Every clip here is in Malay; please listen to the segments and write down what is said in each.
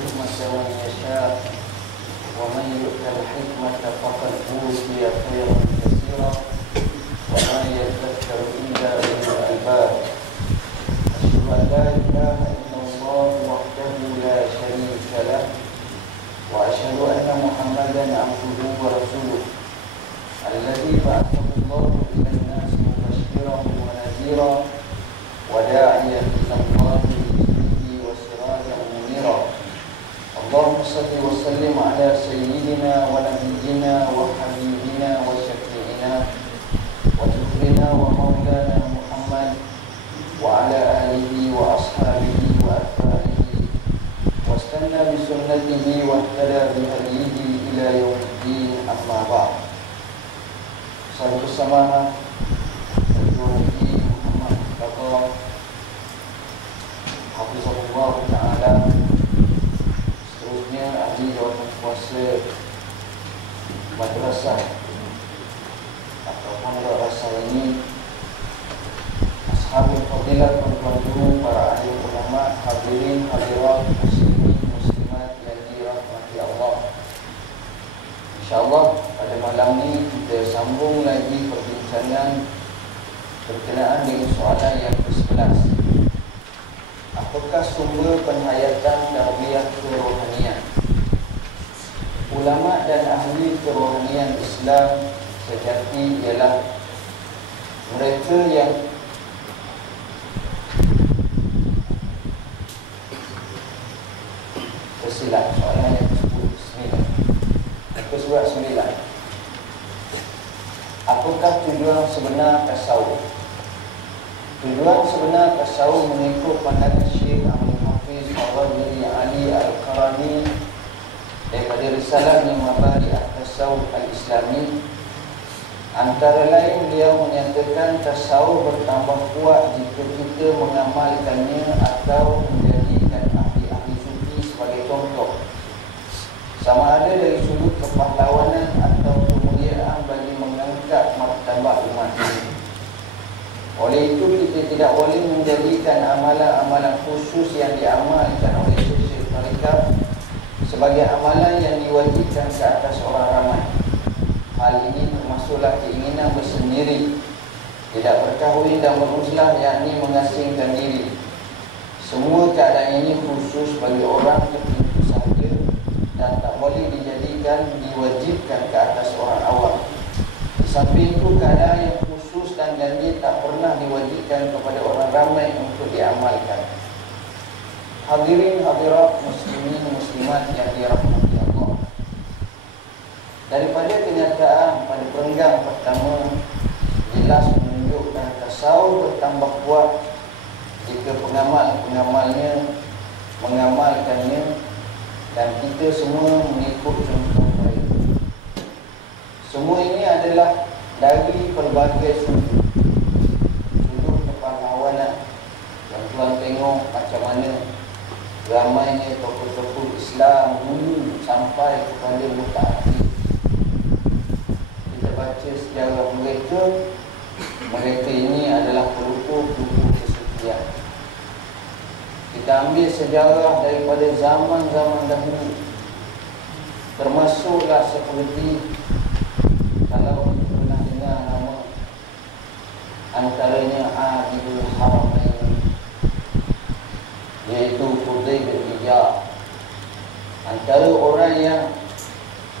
الحكمة من يشاء ومن يؤت الحكمة فقد أوتي خيرا كثيرا وما يذكر إلا أولو الألباب. أشهد أن لا إله إلا الله وحده لا شريك له وأشهد أن محمدا عبده ورسوله الذي بعثه الله إلى الناس مبشرا ونذيرا وداعيا إلى الله بإذنه وسراجا منيرا. اللهم صل وسلم على سيدنا ونبينا وحبيبنا وشفيعنا وذكرنا ومولانا محمد وعلى آله وأصحابه وأتباعه واستنى بسنته واهتدى بهديه إلى يوم الدين. أما بعد. Saya bersama Al-Jurumi Muhammad Mustafa Hafizahullah Ta'ala, seterusnya ahli jawatan kuasa madrasah atau madrasah ini, ashabul fadilah, tuan-tuan guru, para ahli ulama, hadirin hadirat, muslimin muslimat yang dirahmati Allah. InsyaAllah pada malam ini kita sambung lagi perbincangan berkenaan dengan soalan yang ke-11. Apakah sumber penghayatan tarbiyah kerohanian? Ulama dan ahli kerohanian Islam sejati ialah mereka yang tersilap. Soalan yang Surat 9. Apakah tujuan sebenar tasawuf? Tujuan sebenar tasawuf mengikut pandangan Syekh Abdul Hafiz Al-Ghazali Ali Al-Qarani daripada risalahnya Mabadi At-Tasawuf Al-Islami, antara lain beliau menyatakan tasawuf bertambah kuat jika kita mengamalkannya atau menjadikan ahli-ahli sufi sebagai contoh, sama ada dari sudut kepahlawanan atau kemuliaan bagi mengangkat martabat umat ini. Oleh itu kita tidak boleh menjadikan amalan-amalan khusus yang diamalkan oleh syekh mereka sebagai amalan yang diwajibkan ke atas orang ramai. Hal ini termasuklah keinginan bersendiri, tidak berkahwin dan beruzlah, yakni mengasingkan diri. Semua keadaan ini khusus bagi orang tertentu sahaja dan tak boleh diwajibkan ke atas orang awam. Di samping itu, keadaan yang khusus dan janji tak pernah diwajibkan kepada orang ramai untuk diamalkan. Hadirin hadirat, muslimin muslimat yang dirahmati Allah, daripada kenyataan pada perenggan pertama jelas menunjukkan tasawuf bertambah kuat jika pengamal-pengamalnya mengamalkannya dan kita semua mengikut contoh mereka. Semua ini adalah dari pelbagai sudut kepahlawanan. Dan tuan tengok macam mana ramainya tokoh-tokoh Islam dulu sampai kepada mutaati. Kita baca sejarah mereka, mereka ini adalah pelupuk-pelupuk kesucian. Kita ambil sejarah daripada zaman-zaman dahulu, termasuklah seperti, kalau pernah dengar nama antaranya Adibul Haramain, iaitu Qudai bin Iyad, antara orang yang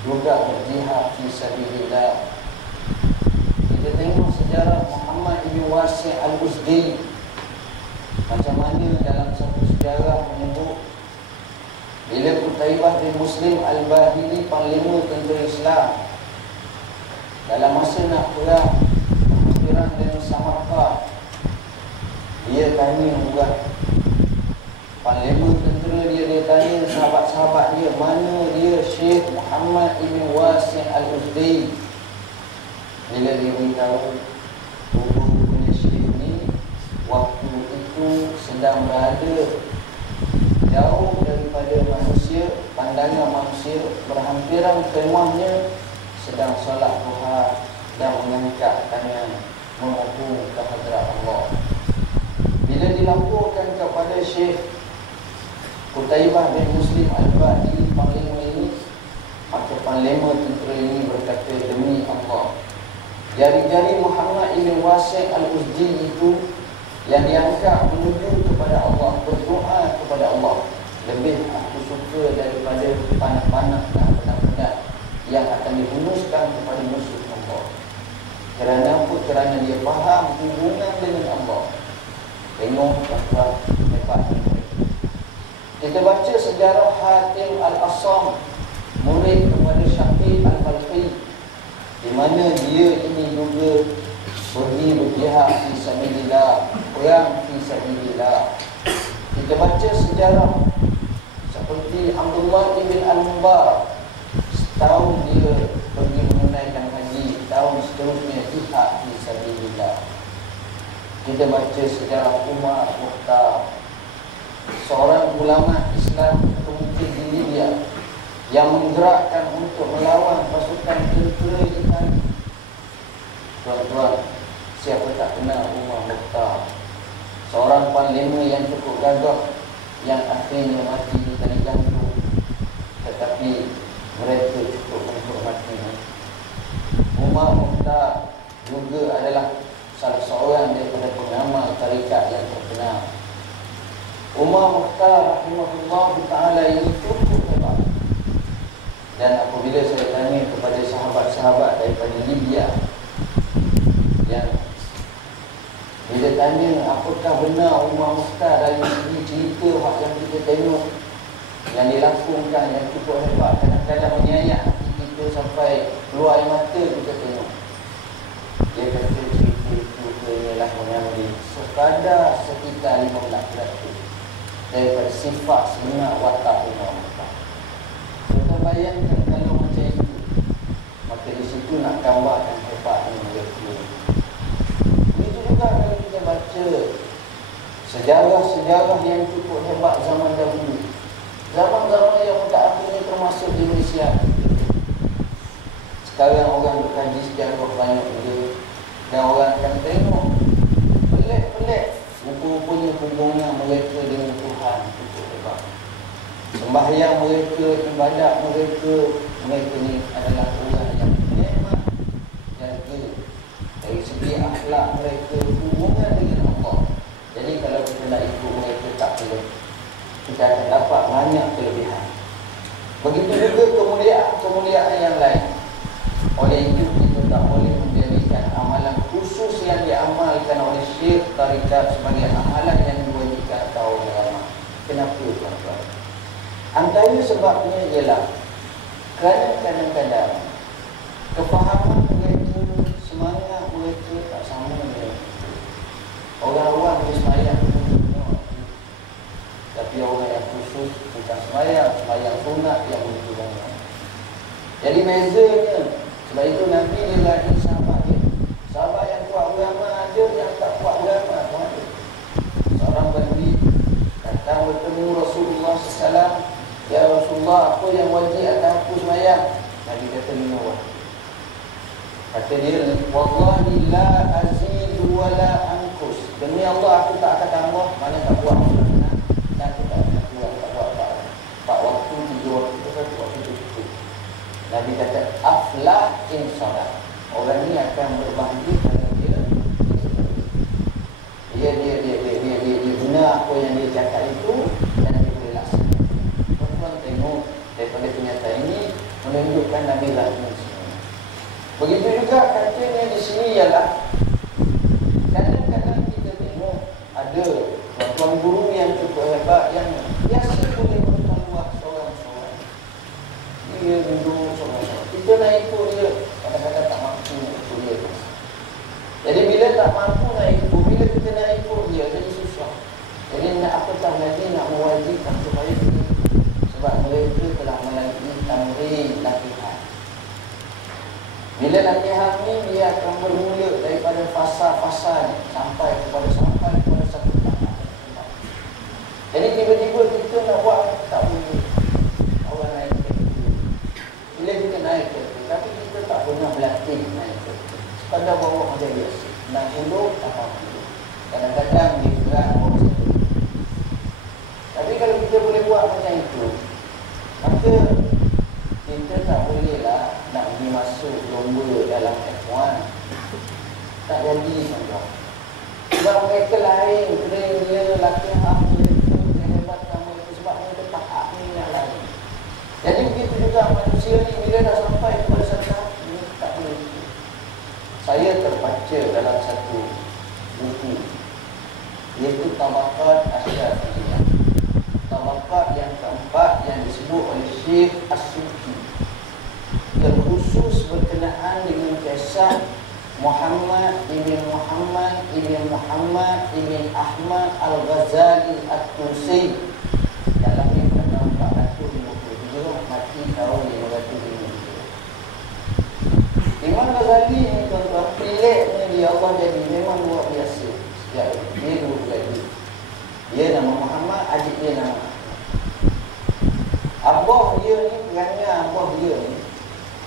juga berjihad fi sabilillah. Kita tengok sejarah Muhammad ibn Wasi' Al-Uzdi, macam mana dalam satu sejarah menyebut bila Qutaibah bin Muslim Al-Bahili, panglima tentera Islam, dalam masa nak perang berhampiran dengan Samarkand, dia tanya juga panglima tentera dia tanya sahabat-sahabat dia, mana dia Syekh Muhammad ibn Wasi' Al-Uzdi. Bila dia beritahu rupanya Syekh ni waktu itu sedang berada jauh daripada manusia, pandangan manusia, berhampiran kemahnya, sedang solat duha dan mengangkat tangan memohon ke hadrat Allah. Bila dilaporkan kepada Syekh Qutaibah bin Muslim Al-Ba'di, panglima ini, maka panglima tentera ini berkata, demi Allah, jari-jari Muhammad ibn Wasi' Al-Uzdi itu yang diangkat menuju kepada Allah, berdoa kepada Allah, lebih aku suka daripada panah-panah dan pedang-pedang yang akan dihunuskan kepada musuh Allah. Kerana apa? Kerana dia faham hubungan dengan Allah. Tengok tuan-tuan hebat. Kita baca sejarah Hatim Al-Asam, murid kepada Syafiq Al-Balkhi, di mana dia ini juga pergi berjihad fi sabilillah, perang fi sabilillah. Kita baca sejarah seperti Abdullah ibn Al-Mubarak, setahun dia pergi menunaikan haji, tahun seterusnya jihad fi sabilillah. Kita baca sejarah Umar Mukhtar, seorang ulama Islam mungkin di Libya, yang menggerakkan untuk melawan pasukan tentera Itali. Tuan-tuan, siapa tak kenal Umar Mukhtar, seorang panglima yang cukup gagah, yang akhirnya mati di tali jantung, tetapi mereka cukup menghormatinya. Umar Mukhtar juga adalah salah seorang daripada pengamal tarikat yang terkenal. Umar Mukhtar rahimahullah ta'ala ini cukup hebat. Dan apabila saya tanya kepada sahabat-sahabat daripada Libya, yang bila tanya apakah benar Umar Mukhtar dari segi cerita yang kita tengok, yang dilakukan, yang cukup hebat, kadang-kadang menyayat hati kita sampai keluar air mata kita tengok. Dia kata cerita itu ialah mengambil sekadar sekitar 15% daripada sifat sebenar watak Umar Mukhtar. Kita bayangkan kalau macam itu, maka di situ nak gambarkan hebatnya mereka. Begitu juga kalau kita baca sejarah-sejarah yang cukup hebat zaman dahulu, zaman-zaman yang tak akhirnya termasuk di Malaysia. Sekarang orang berkaji sejarah banyak juga, dan orang akan tengok pelik-pelik rupa-rupanya hubungan mereka dengan Tuhan cukup hebat. Sembahyang mereka, ibadat mereka, mereka ni adalah orang yang memang jaga dari segi akhlak mereka, hubungan dengan Allah. Jadi kalau kita nak ikut mereka tak perlu, kita akan dapat banyak kelebihan. Begitu juga kemuliaan yang lain. Oleh itu kita tak boleh menjadikan amalan khusus yang diamalkan oleh syekh tarikat sebagai amalan yang diwajibkan atau ulama. Kenapa tuan-tuan? Antara sebabnya ialah kerana kadang-kadang kefahaman mereka, semangat mereka tak sama dengan orang-orang yang sembahyang, tapi orang yang khusus bukan sembahyang sunat yang begitu banyak. Jadi bezanya. Sebab itu Nabi dia lagi sahabat dia. Sahabat yang kuat agama ada, yang tak kuat agama pun ada. Seorang Badui datang bertemu Rasulullah SAW. Ya Rasulullah, apa yang wajib atas aku sembahyang? Nabi kata 5 waktu. Kata dia, wallahi la azidu wa la anqus. Demi Allah aku tak akan tambah, mana tak buat sunat, dan aku tak akan buat 4 waktu, 3 waktu, 1 waktu itu cukup. Nabi kata aflah in salat. Orang ni akan berbahagia kalau dia guna apa yang dia cakap itu dan dia boleh laksanakan. Tuan-tuan tengok daripada kenyataan ini menunjukkan Nabi lakukan semua. Begitu juga katanya di sini ialah kadang-kadang kita tengok ada tuan-tuan guru yang cukup hebat yang biasa boleh bertaluah seorang-seorang. Dia duduk seorang-seorang. Kita nak ikut dia, kadang-kadang tak mampu ikut dia. Jadi bila tak mampu nak ikut, bila kita nak ikut dia, jadi susah. Jadi nak apatah lagi nak mewajibkan supaya kita, sebab mereka telah melalui tamrin latihan. Bila latihan ni dia akan bermula daripada fasa-fasa sampai kepada satu tahap. Jadi tiba-tiba kita nak buat tak boleh. Orang naik kereta. Bila kita naik kereta, tapi kita tak pernah berlatih naik kereta. Sekadar bawa macam biasa. Nak duduk, tak mampu. Kadang-kadang dia berat bawa kereta. Tapi kalau kita boleh buat Maka kita tak bolehlah nak pergi masuk lomba dalam F1. Tak jadi tuan-tuan. Sebab mereka lain, keren dia, latihan mereka, kehebatan mereka, sebab mereka tahap ni yang lain. Jadi begitu juga manusia ni, bila dah sampai kepada satu tahap ni, tak boleh. Saya terbaca dalam satu buku, iaitu Tabaqat Asy-Syafi'iyah. Tabaqat yang keempat yang disebut oleh Syekh As-Subki, terkhusus berkenaan dengan kisah Muhammad ibn Muhammad ibn Muhammad ibn Ahmad Al-Ghazali At-Tusi. Dalam ini pada 457 mati tahun 550. Imam Ghazali ni tuan-tuan, peliknya dia Allah jadi memang luar biasa. Dia dua beradik. Dia nama Muhammad, adik dia nama Ahmad. Abah dia ni, kerana abah dia ni,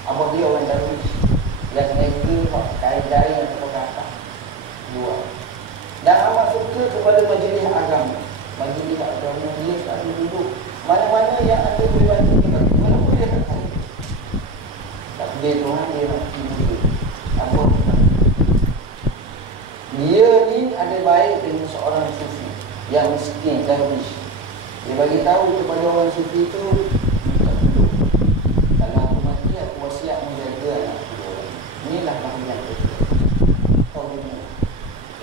abah dia orang Darwish, yang mereka kaedah yang terkata dua. Dan amat suka kepada majlis agama. Majlis agama dia selalu duduk mana-mana yang ada boleh bantu dia bantu. Walaupun dia tak tahu, tak boleh Tuhan, dia mati dulu. Abah dia ni ada baik dengan seorang sufi yang miskin, Darwish. Dia bagi tahu kepada orang sufi itu, kalau aku mati, aku wasiat menjaga anak aku. Inilah bahagian kedua.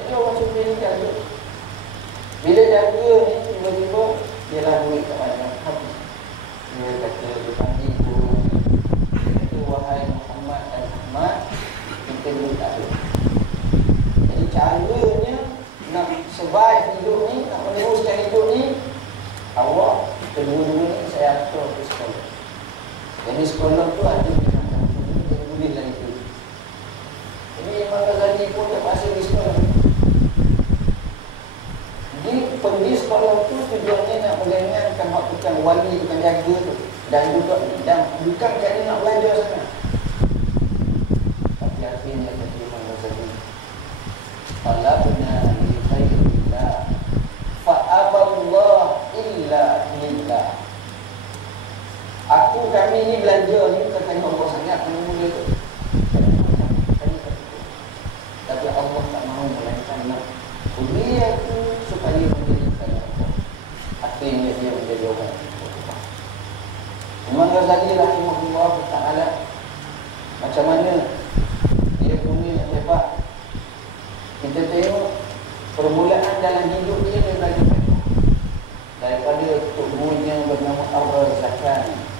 Jadi orang sufi ni jaga. Bila jaga ni, tiba-tiba dia lah duit kat mana habis. Dia kata, dia panggil guru. Dia kata, wahai Muhammad dan Ahmad, kita duit tak ada. Jadi caranya nak survive hidup ni, nak meneruskan hidup ni, awak kedua-dua ni saya atur ke sekolah. Jadi sekolah tu ada binatang, jadi boleh lah itu. Jadi Imam Ghazali pun terpaksa di sekolah. Jadi pergi sekolah tu tujuannya nak meringankan hak tukang wali, tukang jaga tu, dan juga dan bukan kerana nak belajar sangat. Tapi akhirnya kata Imam Ghazali, talabna li khairillah fa'aballah illa lillah. Kami ni belajar ni bukan kerana Allah sangat mula tu, tapi Allah tak mahu melainkan nak kuliah tu supaya menjadikan Allah. Akhirnya dia menjadi orang. Imam Ghazali rahimahullah ta'ala, macam mana dia punya hebat. Kita tengok permulaan dalam hidup dia belajar daripada tok gurunya bernama Ar-Razakani.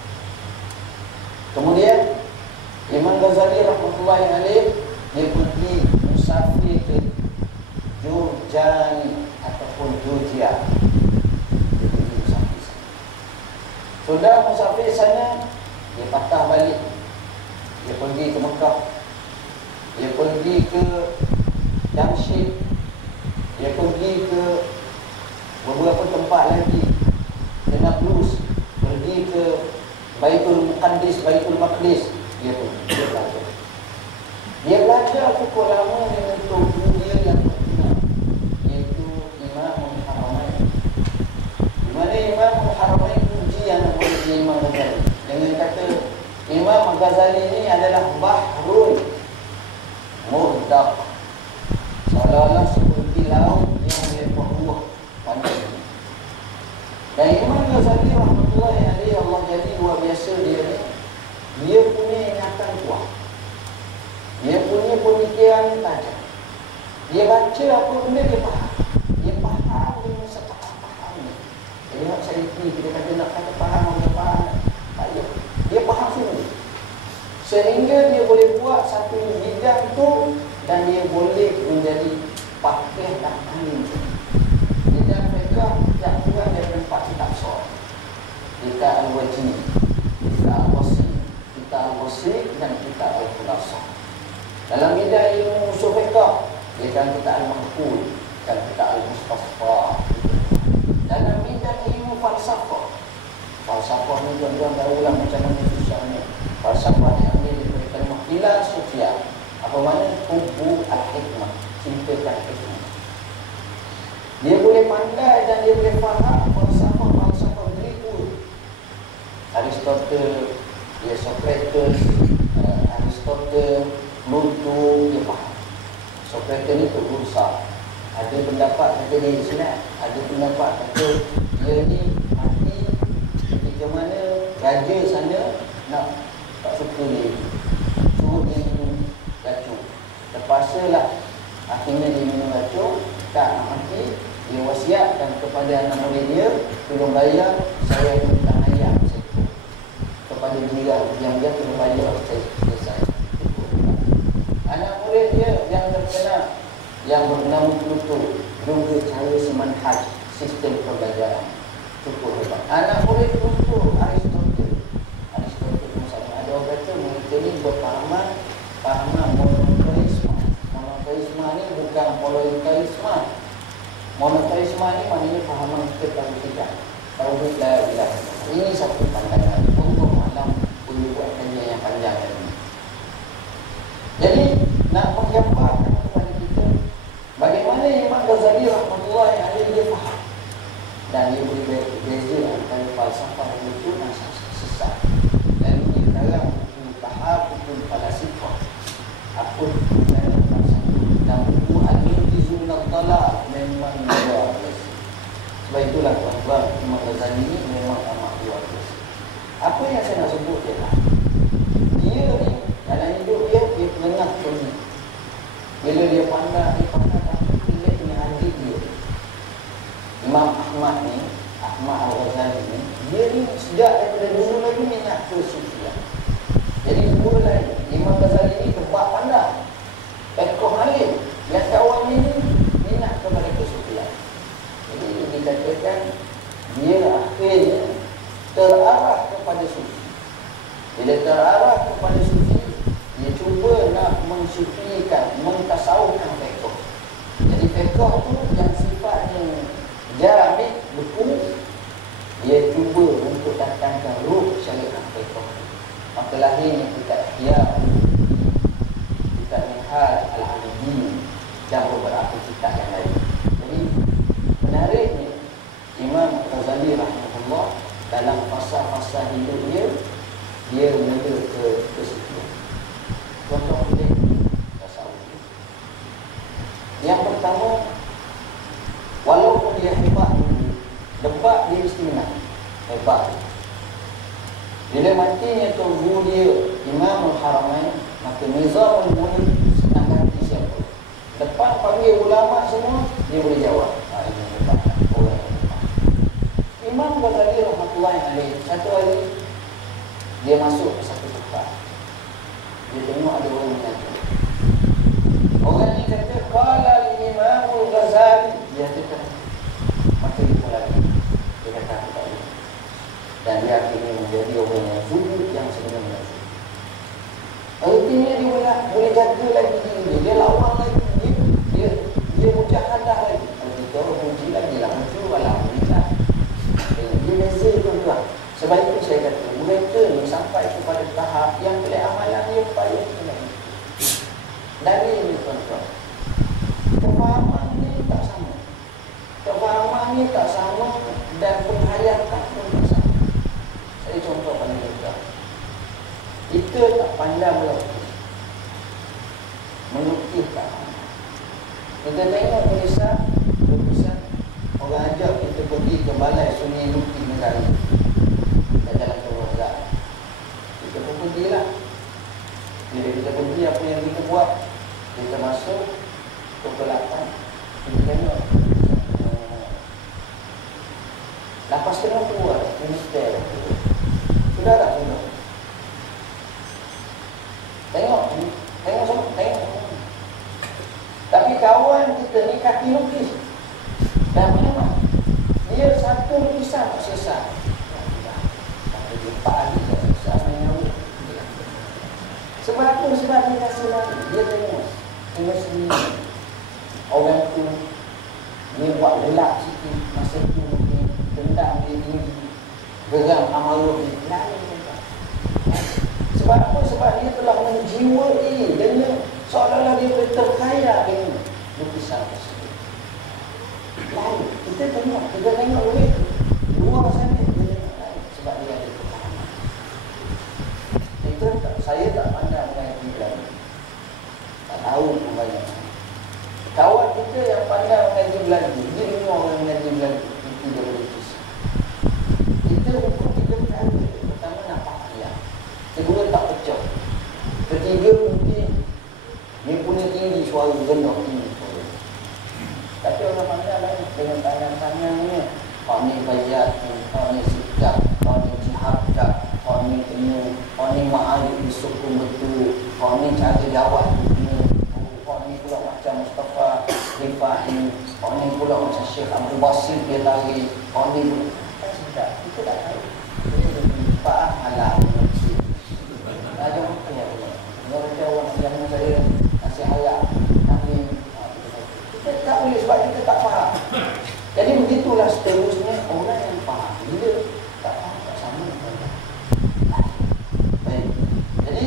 Kemudian Imam Ghazali rahmatullahi alaih, dia pergi musafir ke Jurjani ataupun Georgia. Dia pergi musafir sana. Sudah musafir sana, dia patah balik. Dia pergi ke Mekah, dia pergi ke Damsyik, dia pergi ke beberapa tempat lagi, ke Nablus, pergi ke Baitul Muqaddis, Baitul Maqdis. Dia belajar. Dia belajar cukup lama dengan tubuh dia yang terkenal, iaitu Imamul Haramain. Di mana Imamul Haramain puji anak murid Imam Ghazali dengan kata Imam Ghazali ini adalah bahrul murdaq, seolah-olah seperti laut yang melepas ruah panjang. Dan Imam Ghazali rahmatullahi alaihi, Allah jadi luar biasa dia ni. Dia punya ingatan kuat, dia punya pemikiran tajam. Dia baca apa benda dia faham. Dia faham dengan sepaham-faham ni. Jadi hak saya kita kata nak kata faham atau faham, tak ada. Dia faham semua, sehingga dia boleh buat satu bidang tu dan dia boleh menjadi pakih dan ahli. Bidang fiqh tak kurang daripada 4 kitab soal. Kitab Al-Wajih, Kitab Al-Wasi, Kitab Al-Wasi dan Kitab Al-Khulasah. Dalam bidang ilmu usul fiqh, dia kan Kitab Al-Mahfuz dan Kitab Al-Mustafa. Dalam bidang ilmu falsafah, falsafah ni tuan-tuan tahulah macam mana susahnya. Falsafah yang dia diberikan mahfilah sufia. Apa makna? Hubbu al-hikmah, cintakan hikmah. Dia boleh pandai dan dia boleh faham falsafah-falsafah berikut. Aristotle, dia Socrates, Aristotle, Plato, dia faham. Socrates ni tu berusaha. Ada pendapat kata dia Islam, ada pendapat kata dia ni mati ketika mana raja sana nak tak suka dia, suruh dia minum racun. Terpaksalah akhirnya dia minum racun, tak nak mati. Dia wasiatkan kepada anak murid dia, tolong bayar saya minta ayam seekor kepada jiran yang dia tolong bayar saya. Anak murid dia yang terkenal yang bernama Plato juga cara semanhaj sistem perbelanjaan cukup hebat. Anak murid Plato Aristotle pun sama. Ada orang kata mereka ni berpahaman monoteisme. Monoteisme ni bukan politeisme. Monoteisme ni maknanya fahaman kita tauhid la ilaha illallah. Ini satu pandangan untuk malam boleh buat kajian yang panjang ini. Jadi nak menggambarkan kepada kita bagaimana Imam Ghazali rahmatullahi alaihi dia faham dan dia boleh beza antara falsafah yang betul dan sesat. Dan ini dalam buku tahap buku falasifah apa dalam falsafah dan buku al-Mu'tazilun ad-Dhalal memang luar biasa. Sebab itulah tuan-tuan, Imam Ghazali ini memang amat luar biasa. Apa yang saya nak sebut ialah dia ni dalam hidup dia pelengah dunia. Bila dia pandang tapi pilih ni adik dia Imam Ahmad ni, Ahmad Al-Ghazali ni, dia ni sejak daripada dulu lagi minat kesufian. Jadi dulu lagi Imam Ghazali ni tebak pandang Ekoh Halim yang kawan ni minat kepada kesufian. Jadi dikatakan dia akhirnya terarah kepada sufi. Bila terarah kepada sufi, dia cuba nak mensufikan, mentasawufkan fiqh. Jadi fiqh tu yang sifatnya jaramik, beku, dia cuba untuk datangkan ruh syariat fiqh. Maka lahirnya kitab Ihya, kitab Minhaj Al-Abidin dan beberapa kitab yang lain. Jadi menariknya Imam Ghazali rahimahullah dalam fasa-fasa hidup dia menuju ke kesufian. Contoh boleh tasawuf. Yang pertama, walaupun dia hebat dulu, debat dia mesti menang. Hebat. Bila matinya tuan dia Imam Al-Haramain, maka Nizamul Mulk senang hati siapa. Depan panggil ulama semua, dia boleh jawab. Ini hebat. Orang yang hebat. Imam Ghazali rahmatullahi alaihi, satu hari dia masuk ke satu tempat. Dia tengok ada orang menyatu. Orang ni kata, qala al-Imam Al-Ghazali. Dia kata, maka dia pun lagi. Dia kata, aku tak boleh. Dan dia akhirnya menjadi orang yang zuhud yang sebenarnya zuhud. Artinya dia boleh jaga lagi diri dia lawan lagi. Dia mujahadah lagi. Kalau kita orang puji lagi lah. Muncul alhamdulillah. Dia beza tuan-tuan. Sebab itu saya kata, mereka ni sampai kepada tahap yang boleh amalan dia payah sebenarnya. Dari ini tuan-tuan, kefahaman ni tak sama. Kefahaman ni tak sama dan penghayatan pun tak sama. Saya contoh paling mudah. Kita tak pandang melukis tak pandang. Kita tengok lukisan orang ajak kita pergi ke balai seni lukis negara. Jalan Terwazak. Kita pun pergilah. Bila kita pergi, apa yang kita buat? Kita masuk pukul 8. Kita tengok. Lepas tengah keluar, minister. Sudah tak sudah? Tengok. Tapi kawan kita ni kaki lukis. Dan memang dia satu lukisan tak selesai. Pak Ali tak susah menyawa. Sebab apa? Sebab dia rasa lagi. Dia tengok sendiri. Orang tu dia buat gelap sikit. Masa tu dia dendam dia tinggi. Geram amarah dia lain. Sebab apa? Sebab dia telah menjiwai dengan seolah-olah dia boleh terkaya dengan lukisan tersebut. Lain. Kita tengok duit luar sana dia tengok lain. Sebab dia ada kefahaman. saya tak pandang mengaji Belanda. Tak tahu pun banyak. Kawan kita yang pandang mengaji Belanda, dia dengar orang mengaji Belanda, itu dia boleh kisah. Kita hukum kita perkara. Pertama nak pakaian. Kedua tak pecah. Ketiga mungkin dia punya tinggi suara, rendah tinggi suara. Tapi orang pandang lain dengan tangan-tangannya. Orang ni bayat, orang ni sikap, orang ni jihabkah, orang ni kena, orang ni ma'arif disokong betul, orang ni cara jawab dunia, orang ni pula macam Mustafa Rifa'i, orang ni pula macam Syekh Abdul Basir dia lari, orang ni pula kan sedap, kita tak tahu. Kita lupa halal mengerti. Ada apa yang orang kata orang yang saya nasi halal, kami kita tak boleh sebab kita tak faham. Jadi begitulah seterusnya orang yang faham. Bila tak faham, tak sama. Baik. Jadi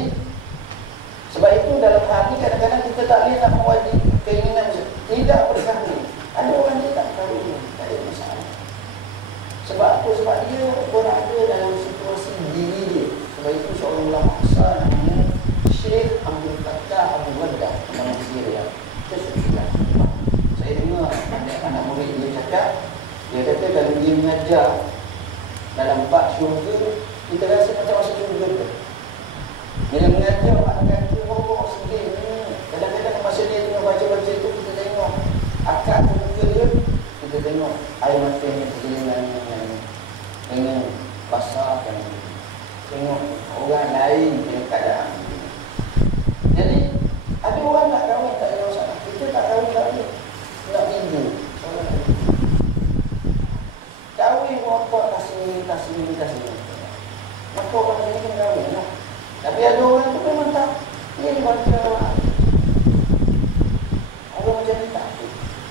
sebab itu dalam hati kadang-kadang kita tak boleh nak mewajib keinginan tidak berkahwin. Ada orang dia tak kahwin, tak ada masalah. Sebab apa? Sebab dia berada dalam situasi diri dia. Sebab itu seorang ulama besar namanya Syekh Abdul Fattah Abu Waddah dalam Syria. Kita sudah saya dengar anak murid dia cakap, dia kata kalau dia mengajar dalam bab syurga, kita rasa macam masuk syurga tu. Bila mengajar anak tu, orang sedih. Kadang-kadang masa dia tengah baca-baca itu, kita tengok akak tu muka dia, kita tengok air matanya berjelinan dengan basah dan tengok orang lain dengan keadaan. Jadi ada orang nak kahwin tak ada masalah. Kita tak kahwin. Nak minggu kahwin motor kasih maka orang ini kena kahwin lah. Tapi ada orang tu memang tak, dia baca orang macam ni tak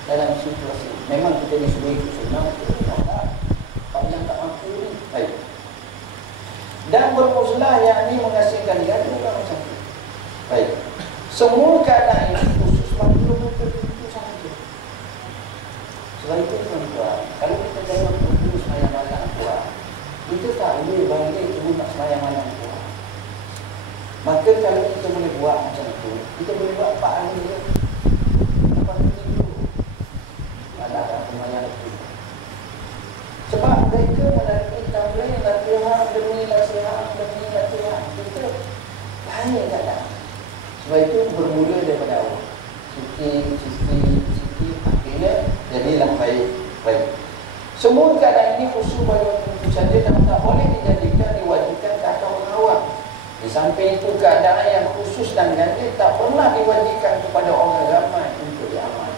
dalam situasi memang kita disuruh ikut sunnah, kita tak kalau yang tak mampu ni baik. Dan bermuslah yakni mengasingkan dia orang macam tu. Baik, semua keadaan ini khusus makhluk tertentu sahaja. Sebab itu tuan-tuan, kalau kita tengok dulu semayang malam kuat, kita tak boleh balik dulu nak semayang malam kuat. Maka kalau kita boleh buat macam tu, kita boleh buat 4 hari je. Lepas tu tidur. Malah semayang itu. Sebab mereka melalui tamrin latihan demi latihan. Kita banyak keadaan. Sebab itu bermula daripada awal. Sikit, akhirnya jadilah baik. Semua keadaan ini khusus bagi orang tertentu saja dan tak boleh diwajibkan ke atas orang awam. Di samping itu keadaan yang khusus dan ganjil tak pernah diwajibkan kepada orang ramai untuk diamal.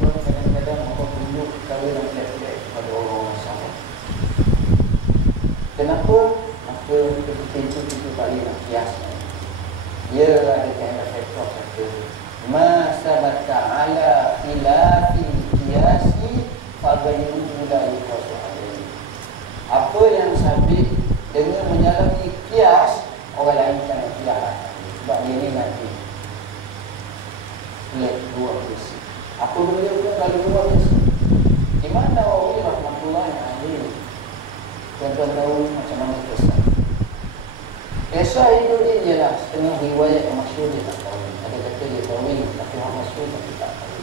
Kadang-kadang orang tunjuk kahwin yang tidak kepada orang sama. Kenapa? Maka ketika itu kita balik nak kiasnya. Dia ada kaedah faktor kata ma sabata ala khilafi qiyasi faghayyuhu la yuqasu alaihi. Apa yang sabit dengan menyalahi qiyas, orang lain tak nak qiyas. Sebab dia ni nanti lihat dua versi. Apa benda pun kalau dua versi. Imam Nawawi rahmatullahi alaihi, tuan-tuan tahu macam mana kisah. Kisah itu dia jelas setengah riwayat yang masyhur dia tak tahu. Ada kata dia tahu, tapi orang masyhur tapi tak tahu.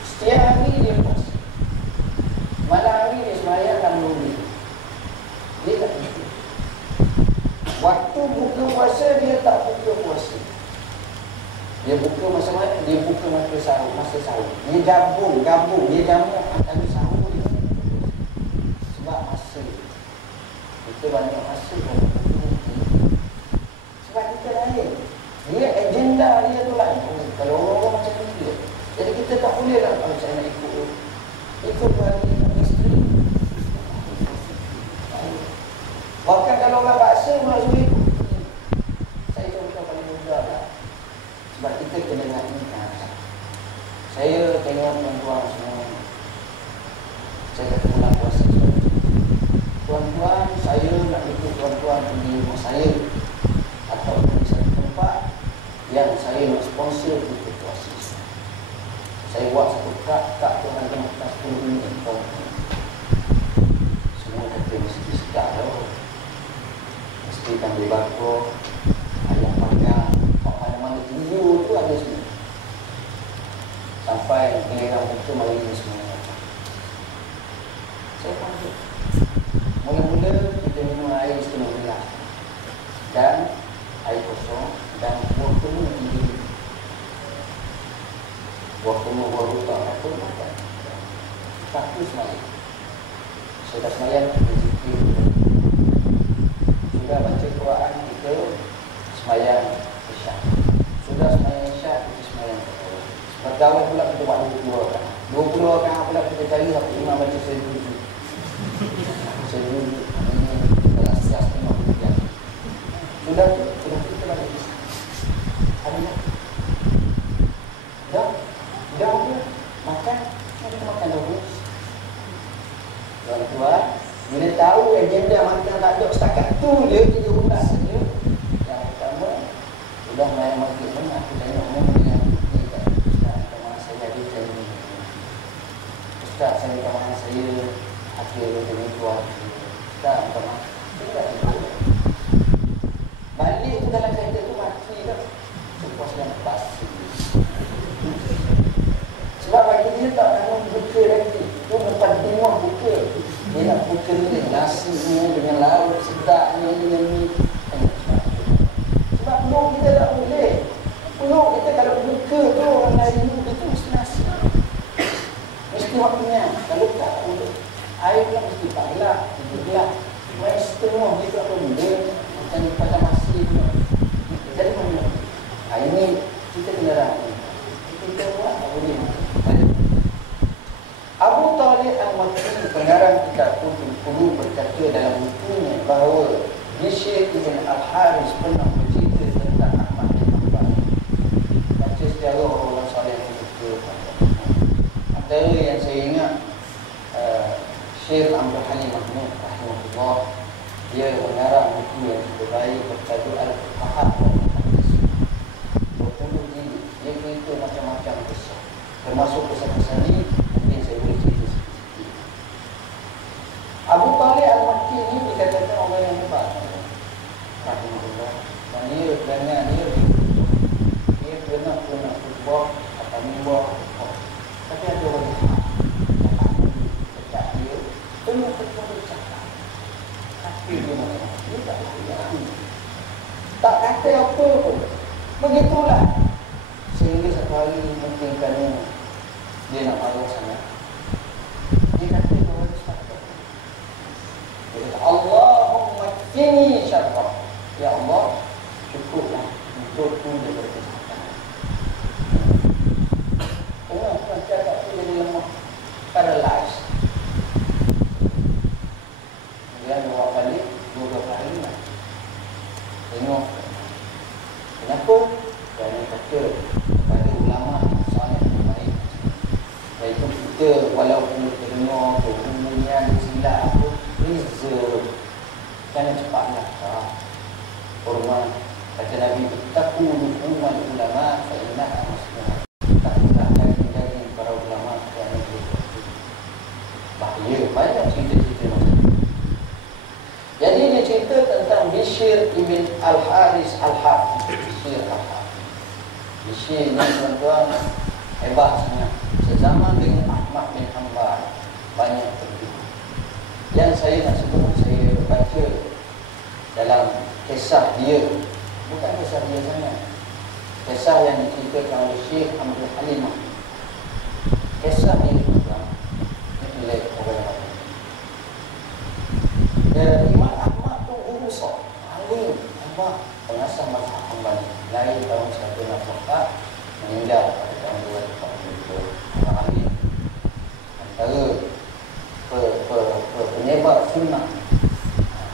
Setiap hari dia puasa. Malam hari dia sembahyang dan menunggu. Dia tak tahu. Waktu buka puasa dia tak buka puasa. Dia buka masa mana? Dia buka masa sahur. Dia gabung. Dia jamak antara sahur dia. Sebab masa kita banyak masa sebab kita lain. Dia agenda dia tu lain. Kalau orang-orang macam ni dia. Jadi kita tak boleh lah kalau saya nak ikut bagi isteri. Bahkan kalau orang paksa pula suruh ikut. Saya contoh paling mudah lah. Sebab kita kena ingat. Saya tengok tuan-tuan semua. Saya kata bulan puasa. Tuan-tuan, saya nak ikut tuan-tuan di rumah saya atau di satu tempat yang saya nak sponsor ikut puasa. Saya buat satu kad tu nanti nak 10 minit. Semua kata mesti sedap lah. seperti kambing bakar, ayam panggang, mana-mana tinju tu ada semua. Sampai giliran itu mari ini semua. Saya panggil. Mula-mula kita minum air setengah gelas dan air kosong dan buah kurma tinggi. Buah kurma, buah rutang, apa makan. Satu semayang. Sudah semayang, kita zikir. Sudah baca Quran, kita semayang Isyak. Sudah semayang Isyak, kita semayang Quran. Bergaul pula kita buat 22 orang. 20 orang pula kita cari satu imam baca sejuju. Sejuju. Ini adalah sias tengah hujan. Sudah kita balik Isyak. Ada tak? Dah apa? Makan. Kita makan dulu. Tuan-tuan, bila tahu agenda makan tak ada setakat tu dia 3 bulan saja. Yang pertama, sudah main maghrib pun aku tengok yang Ustaz, kemana saya ada janji. Ustaz, saya minta maaf saya akhir dengan tuan. Ustaz, minta maaf. Tidak cukup. Balik tu dalam kereta tu mati dah. Sepuas yang pasti. Sebab bagi dia tak nak buka lagi. Tu lepas tengok buka. Dia nak buka ni nasi ni dengan lauk sedapnya dengan ni. Sebab perut kita tak boleh. Perut kita kalau buka tu orang lain ni tu mesti nasi. Mesti waktunya. Kalau tak boleh. Air pula mesti 4 gelas, 3 gelas. Main setengah kita apa benda. Macam ni pada nasi tu. Jadi mana? Ini kita kena rapi. Kita buat tak boleh. Abu Talib Al-Makki, pengarang kitab Qulub, berkata dalam bukunya bahawa Bishr ibn Al-Haris pernah bercerita tentang Ahmad bin Hanbal. Baca sejarah orang soleh yang betul. Antara yang saya ingat, Syekh Abdul Halim Mahmud rahimahullah, dia mengarang buku yang cukup baik bertajuk Al-Fuqaha wal Muhaddis. 20 jilid. Dia cerita macam-macam kisah, termasuk kisah-kisah ni. Abu Talib Al-Makki ni dikatakan orang yang hebat. Alhamdulillah. Dan dia dengan dia pernah khutbah atau mimbar. Tapi ada orang dekat dia tengok bercakap. Tapi dia macam dia tak layan. Tak kata apa pun. Begitulah. Sehingga satu hari mungkin kerana dia nak marah sangat. Dia kata Allahumma kini syarrah. Ya Allah, cukuplah untukku daripada kesalahan. Orang cakap tu jadi lemah, paralyzed. Kemudian bawa balik 2 hari lah. Tengok kenapa? Kerana kata kepada ulama soleh yang baik. Iaitu kita walaupun kita dengar hubungan silap apa, reserve. Jangan cepatlah hormat. Kata Nabi, takunu umal ulama fa innaha masnuah. Taklah daging para ulama kerana dia bahaya. Banyak cerita-cerita macam ni. Jadi dia cerita tentang Bishr ibn Al-Haris Al-Hafi. Bishr Al-Hafi. Bishr ni tuan-tuan hebat sangat. Sezaman dengan Ahmad bin Hanbal. Banyak terjadi. Yang saya nak sebut, saya baca dalam kisah dia. Bukan kisah dia sangat. Kisah yang diceritakan oleh Syekh Abdul Halim. Kisah dia juga nilai orang lain. Dan Imam Ahmad tu urusan alim, hebat, pengasas mazhab Hanbali. Lahir tahun 164, meninggal pada tahun 242. Orang alim antara penyebar sunnah,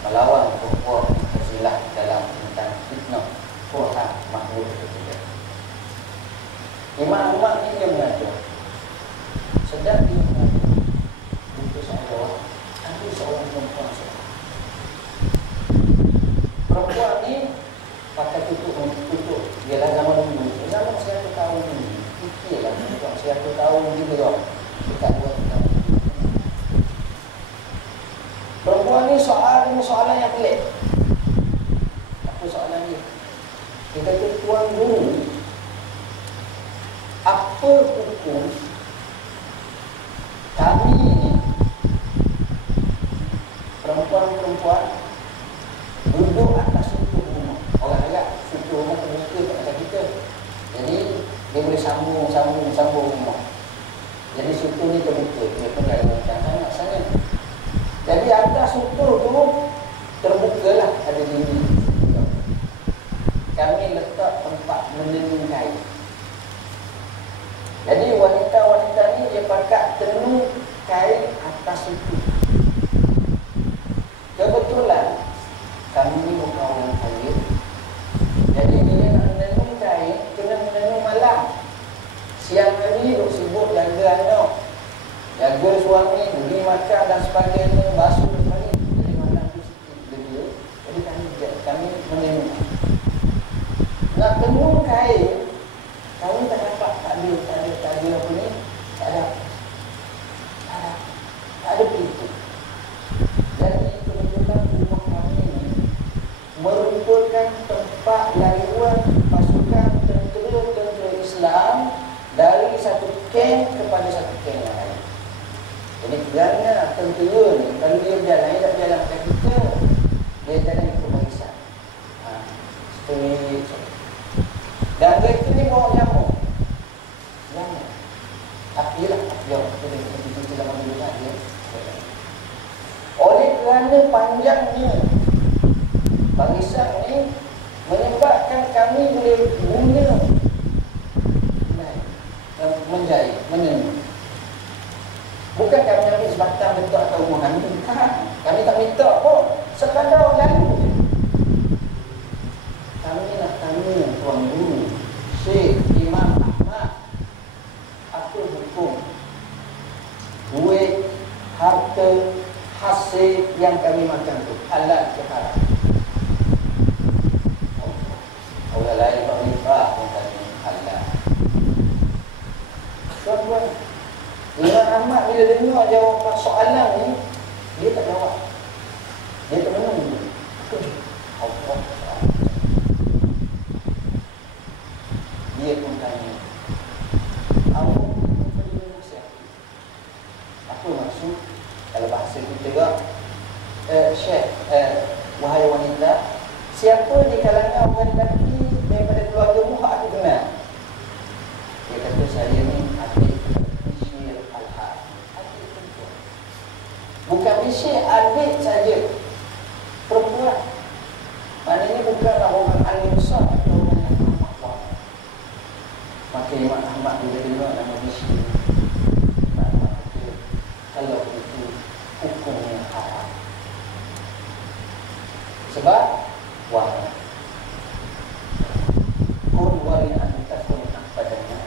melawan kelompok Mu'tazilah dalam tentang fitnah Quran makhluk ketiga. Imam Ahmad ni dia mengajar. Sedang dia mengajar, itu saya jawab, ada seorang perempuan seorang. Perempuan ni pakai tutup. Dia lah zaman dulu. Zaman 100 tahun ni. Fikirlah, 100 tahun juga. Dekat 2 tahun. Perempuan ni soalan yang pelik. Dia kata, tuan guru, apa hukum kami ni perempuan-perempuan duduk atas suku rumah. Orang agak suku rumah terbuka kat atas kita. Jadi dia boleh sambung rumah. Jadi suku ni terbuka. Dia pun dah rancang sangat. Jadi atas suku tu terbukalah, ada dinding. Kami letak tempat menenun kain. Jadi wanita-wanita ni dia pakai tenun kain atas itu. Kebetulan kami ni bukan orang kaya. Jadi bila nak menenun kain, kena menenun malam. Siang hari duk sibuk jaga anak, jaga suami, beri makan dan sebagainya, basuh dan sebagainya. Jadi malam tu sikit kerja. Jadi kami menenun. Nak tenun kain, kami tak dapat, tak ada apa ni, tak ada pintu. Jadi kebetulan rumah kami ni merupakan tempat laluan pasukan tentera Islam dari satu kamp kepada satu kamp yang lain. Jadi kerana tentera ni, kalau dia berjalan, dia tak berjalan kat kita, dia jalan ikut barisan. Seperti dan mereka ni bawa nyamuk. Apilah, kita dalam dunia dia. Oleh kerana panjangnya barisan ni menyebabkan kami boleh guna menjahit, menenun. Bukan kami ambil sebatang bentuk atau rumah hantu. Kami tak minta pun, sekadar lalu je. Kami nak tanya tuan guru Syekh Imam Ahmad, apa hukum duit, harta, hasil yang kami makan tu halal ke haram? Orang lain tak lipat pun tanya halal. Tuan-tuan, Imam Ahmad bila dengar jawab soalan ni, dia tak jawab. Dia tak menunggu. Allah. Dia pun tanya, awak beri nasihat. Apa maksud? Kalau bahasa kita juga, Syekh, wahai wanita, siapa di kalangan orang lelaki daripada keluargamu aku kenal? Dia kata, saya ni adik Bishir Al-Had. Adik perempuan. Bukan Bishir, adik saja perempuan. Maknanya bukanlah orang alim besar atau orang yang amat kuat. Maka Imam Ahmad bila dengar nama Bishir, Imam Ahmad kata, kalau itu hukumnya haram. Sebab wahai kun wari'an takun padanya.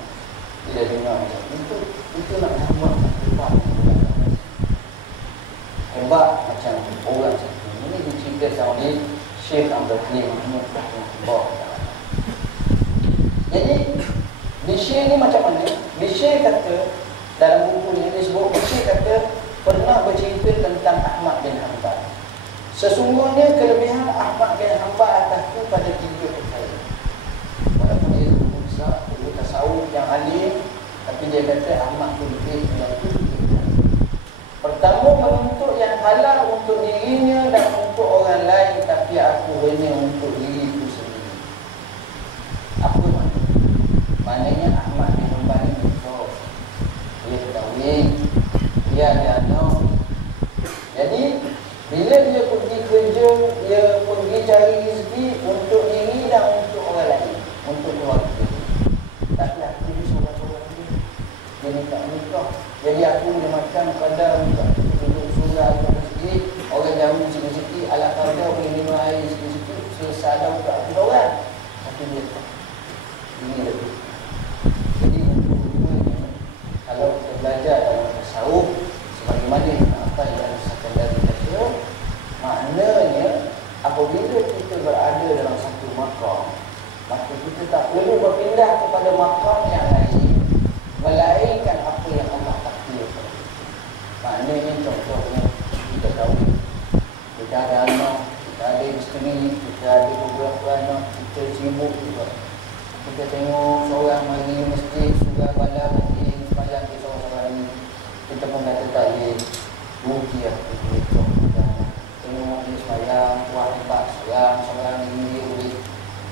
Bila dengar itu nak hebat hebat macam orang satu. Ini diceritakan oleh Syekh Abdul Halim Mahmud rahimahullah. Jadi Bishir ni macam mana? Bishir kata dalam buku ni dia sebut, Bishir kata pernah bercerita tentang Ahmad bin Hanbal. Sesungguhnya kelebihan Ahmad bin Hanbal atasku pada 3 perkara. Walaupun dia guru besar, guru tasawuf yang alim, tapi dia kata Ahmad tu lebih dari 3 perkara. Pertama, menuntut yang halal untuk dirinya dan untuk orang lain, tapi aku hanya untuk diriku sendiri. Apa maknanya? Maknanya Ahmad bin Hanbal ni betul. Dia berkahwin, dia ada anak. Jadi bila dia pergi kerja, dia pergi cari rezeki untuk diri dan untuk orang lain, untuk keluarga. Tapi aku ni seorang-seorang dia minta nikah. Jadi aku boleh makan kadar untuk duduk surau untuk rezeki, orang jamu sikit-sikit, alat kadar boleh minum air sikit-sikit, selesai dah untuk aku orang. Tapi dia tak. Ini lebih. Jadi kedua-duanya, kalau kita belajar dalam tasawuf, sebagaimana apa yang disahkan dari kata, maknanya apabila kita berada dalam satu makam, maka kita tak perlu berpindah kepada makam yang lain, melainkan apa yang Allah takdirkan. Maknanya contohnya kita kahwin, kita ada anak, kita ada isteri, kita ada beberapa anak, kita sibuk juga. Kita tengok seorang mari masjid, surah balas nanti sembahyang ke seorang-seorang ni, kita pun kata tak boleh rugi lah. Tengok dia sembahyang, kuat hebat, seorang ni dia boleh.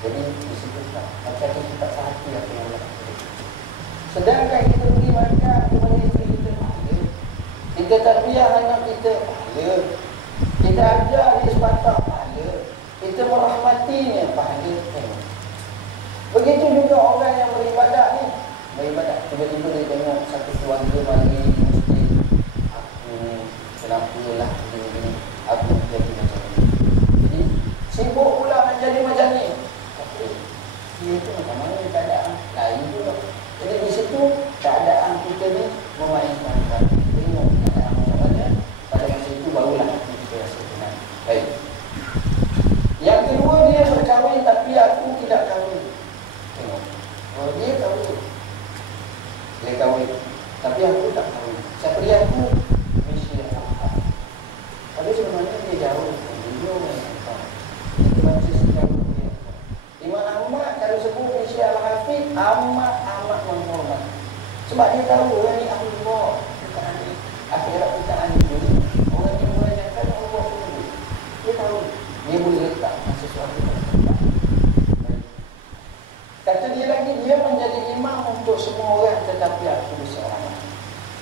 Jadi di situ tak, macam kita tak sehati apa yang Allah. Sedangkan kita beri makan kepada isteri kita, pahala. Kita tarbiyah anak kita, pahala. Kita ajar dia sepatah, pahala. Kita merahmatinya, pahala. Begitu juga orang yang beribadat ni, beribadat, tiba-tiba dia tengok satu keluarga mari masjid, aku kenapa lah begini, aku jadi macam ni. Jadi sibuk pula nak jadi macam ni. Tapi dia tu macam mana keadaan lain pula. Jadi di situ keadaan kita ni memainkan. Tengok keadaan macam mana, pada masa itu barulah kita rasa tenang. Baik. Yang kedua, dia berkahwin tapi aku tidak kahwin. Tengok. Oh, dia kahwin. Dia kahwin. Tapi aku tak kahwin. Siapa dia aku? Mesti apa? Tapi sebenarnya dia jauh. Dia orang yang apa? Kita baca sejauh dia. Imam Ahmad kalau sebut mesti Al-Hafidh amat menghormat. Sebab dia tahu orang ni Allah. Bukan ahli akhirat, bukan ahli dunia. Orang ni menanyakan Allah sendiri. Dia tahu. Dia boleh letakkan sesuatu pada tempat. Kata dia lagi, dia menjadi imam untuk semua orang, tetapi aku seorang.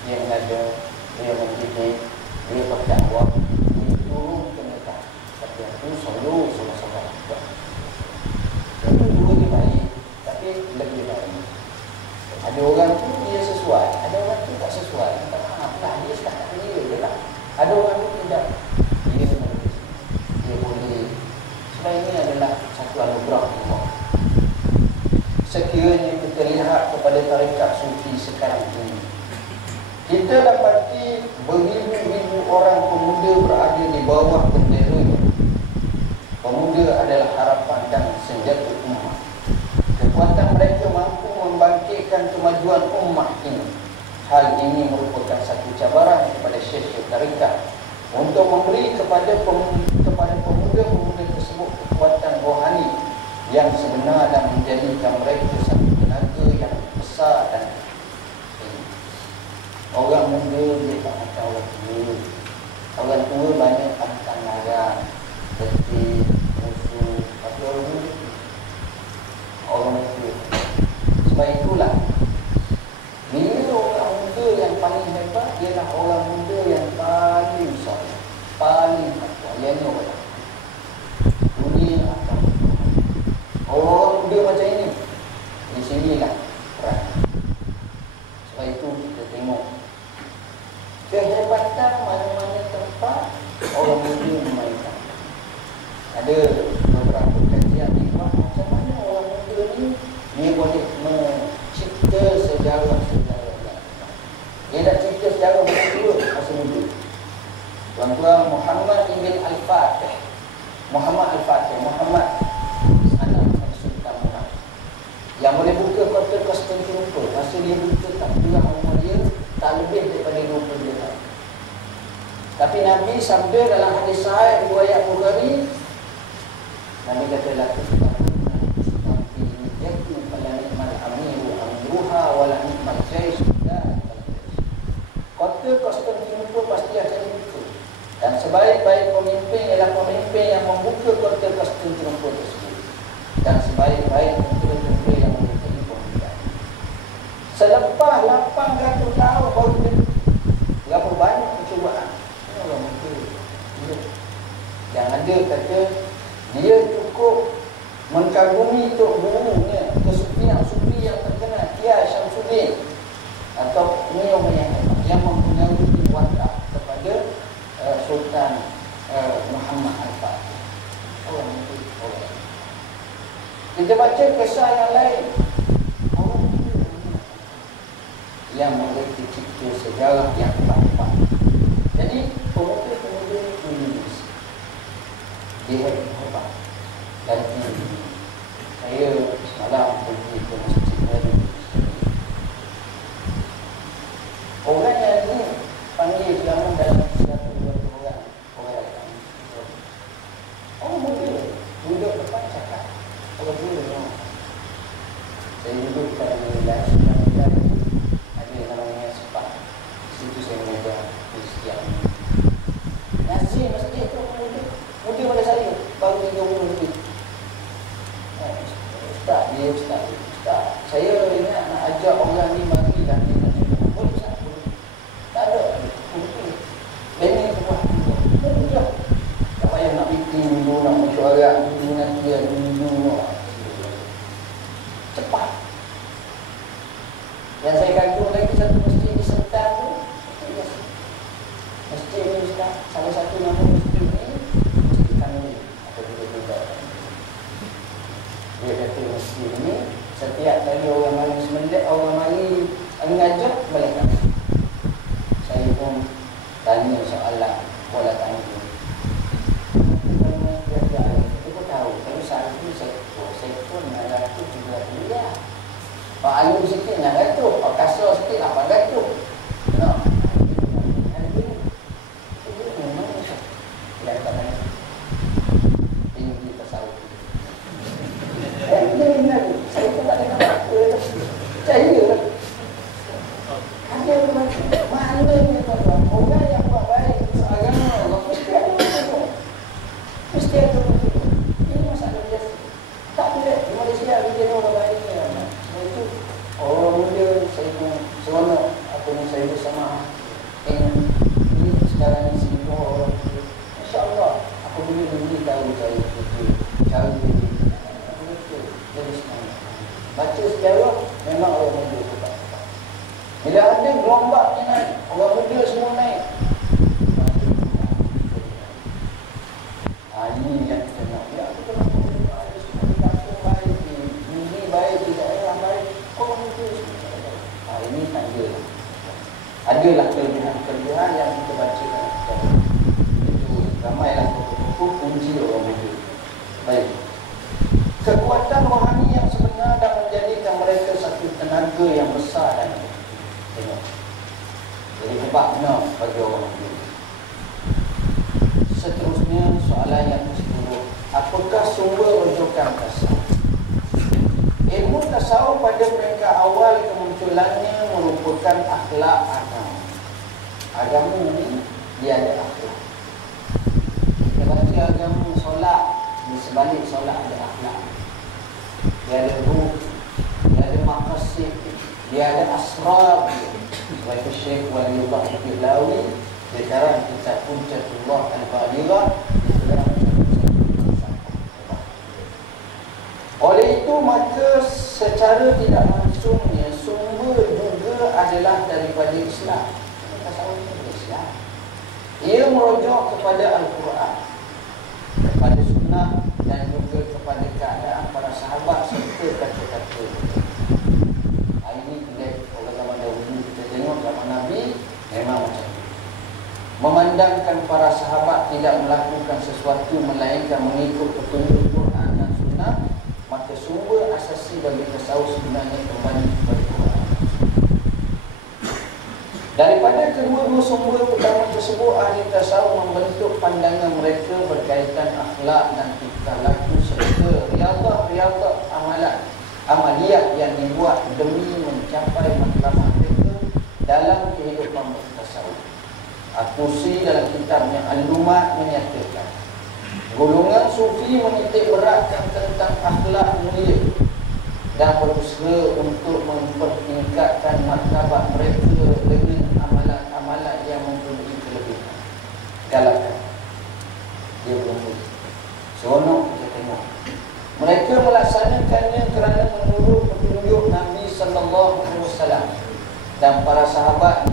Dia mengajar, dia mendidik, dia berdakwah, dia turun ke mereka. Tapi aku selalu sama-sama. Itu dua dia baik, tapi lebih baik. Ada orang tu dia sesuai, ada orang tu tak sesuai. Tak maaf lah, dia setakat dia je lah. Ada orang tu tidak. Dia boleh. Sebab ini adalah satu anugerah Allah. Sekiranya kita lihat kepada tarekat sufi sekarang ini, kita dapati beribu-ribu orang pemuda berada di bawah benderanya. Pemuda adalah harapan dan senjata ummah. Kekuatan mereka mampu membangkitkan kemajuan ummah ini. Hal ini merupakan satu cabaran kepada syekh-syekh tarekat untuk memberi kepada pemuda-pemuda tersebut kekuatan rohani yang sebenar dan menjadikan mereka satu tenaga yang besar dan tinggi. Orang muda dia tak macam orang tua. Orang tua banyak pantang larang, letih, musuh. Tapi orang muda, orang muda. Sebab itulah, bila orang muda yang paling hebat, ialah orang muda yang paling soleh, paling takwa. Yang ni orang dunia akan orang muda macam ini. Di sinilah perang. Sebab itu kita tengok kehebatan mana-mana tempat orang muda memainkan. Ada beberapa kajian hikmah macam mana orang muda ni dia boleh mencipta sejarah-sejarah. Dia dah cipta sejarah masa muda. Tuan-tuan, Muhammad ibn Al-Fatih, Muhammad anak Sultan Muhammad yang boleh buka kota Konstantinopel. Masa dia buka, tak kurang umur dia tak lebih daripada 20 tahun. Tapi Nabi sabda dalam hadis sahih riwayat Bukhari, Nabi kata laku tapi yaitu pada nikmat amiru amruha wala nikmat jais. Kota Konstantinopel pasti akan dibuka. Dan sebaik-baik pemimpin ialah pemimpin yang membuka kota Konstantinopel tersebut. Dan sebaik-baik menteri-menteri yang memiliki pemimpin. Selepas 800 tahun baru dia berapa banyak percubaan. Ini orang muda. Yang ada kata dia cukup mengkagumi tok gurunya, kesufian sufi yang terkenal, Kiai Syamsuddin, atau beliau yang mempengaruhi watak kepada Sultan Muhammad Al-Fatih. Orang itu orang. Kita baca kisah yang lain. Orang itu yang mengerti cipta sejarah yang tepat. Jadi pemuda-pemuda Indonesia dia hebat. Dan saya semalam pergi ke Masjid Nabi. Orang yang ni panggil selama dalam 120 orang datang. Oh, cakap. Kalau dulu saya duduk pada nilai sudah ada yang namanya sepak. Di situ saya mengajar Kristian. Nazir masjid tu muda pada saya, baru 30 lebih. Ustaz, saya ingat nak ajak orang ni mari dan dia nak cakap. Boleh Ustaz? Tak ada. Ini buat. Boleh. Tak payah nak meeting dulu, nak mesyuarat dulu, nanti dia dulu. Cepat. Yang saya kagum lagi satu masjid di Sentan tu, masjid ni Ustaz, salah satu nama masjid ni Masjid Kanuri atau juga dia kata masjid ni setiap kali orang mari semenit, orang mari mengajar balik kami. Saya pun tanya soalan bola tangki. Kita pun tahu kalau saat ini saya pun nak tu juga dia. Pak Alu sikit nak gatuk, Pak Kasar sikit apa gatuk. No. Saya pun tak ada apa-apa. Percaya. Ada mana ni tuan-tuan? Orang yang buat baik untuk agama, mesti ada begitu. Mesti ada begitu. Ini masalah biasa. Tak boleh. Di Malaysia dia orang baik ni. Sebab itu orang muda saya pun seronok apa ni saya bersama. Ini sekarang ni semua orang muda. Masya-Allah, aku boleh tahu saya betul. Cara dia jadi senang. Baca sejarah memang orang muda suka. Bila ada gelombangnya naik, orang muda semua naik. Ini yang kita nak. Ya, kita nak ada semua di kampung baik, di baik, di daerah baik. Orang muda semua baik. Ini tanda. Adalah kelebihan yang kita baca dalam sejarah. Itu ramailah buku kunci orang muda. Baik. Kekuatan rohani yang sebenar dan menjadikan mereka satu tenaga yang besar dan tengok. Jadi hebatnya bagi orang muda. Seterusnya soalan yang ke-10. Apakah sumber rujukan tasawuf? Ilmu tasawuf pada peringkat awal kemunculannya merupakan akhlak agama. Agama ini dia ada akhlak. Kita baca agama solat, di sebalik solat ada akhlak. Dia ada ruh, dia ada maqasid, dia ada asrar. Sebab itu Syekh Waliullah Al-Filawi dia karang kitab Hujjatullah Al-Balighah. Oleh itu maka secara tidak langsungnya sumber juga adalah daripada Islam. Tasawuf itu Islam. Ia merujuk kepada Al-Quran, kepada sunnah dan juga kepada keadaan para sahabat serta kata-kata. Ini bila orang zaman dahulu kita tengok zaman Nabi memang macam itu. Memandangkan para sahabat tidak melakukan sesuatu melainkan mengikut petunjuk Quran dan sunnah, maka sumber asasi bagi tasawuf sebenarnya kembali kepada Quran. Daripada kedua-dua sumber pertama tersebut, ahli tasawuf membentuk pandangan mereka berkaitan akhlak dan tingkah laku serta riyadhah amaliyah yang dibuat demi mencapai matlamat mereka dalam kehidupan bertasawuf. Al-Qusi dalam kitabnya Al-Lumat menyatakan, golongan sufi menitik beratkan tentang akhlak mulia dan berusaha untuk mempertingkatkan martabat mereka dengan amalan-amalan yang mempunyai kelebihan. Galakan. Dia belum boleh. Seronok kita tengok. Mereka melaksanakannya kerana menurut petunjuk Nabi sallallahu alaihi wasallam dan para sahabat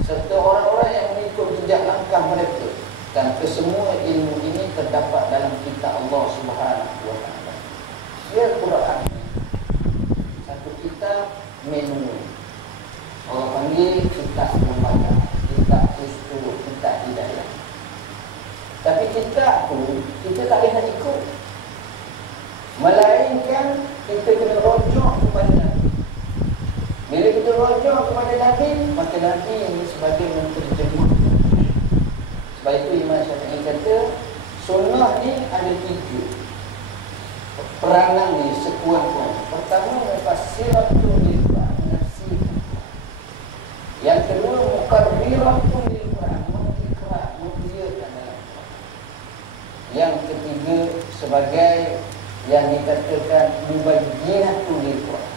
serta orang-orang yang mengikut jejak langkah mereka, dan kesemua ilmu ini terdapat dalam kitab Allah Subhanahu wa taala. Ya, Quran satu kitab menu. Orang panggil kitab lembaga, kitab usul, kitab hidayah. Tapi kitab tu kita tak boleh nak ikut, melainkan kita kena rujuk kepada Nabi. Bila kita rujuk kepada Nabi, maka Nabi ini sebagai menterjemah. Sebab itu Imam Syafi'i kata sunnah ni ada 3. peranan ni sekuat-kuat. Pertama, mufassiratul lil Quran, menafsirkan. Yang kedua, mukarriratul lil Quran, mengikrar dalam Quran. Yang ketiga, sebagai yang dikatakan mubayyinatul lil Quran,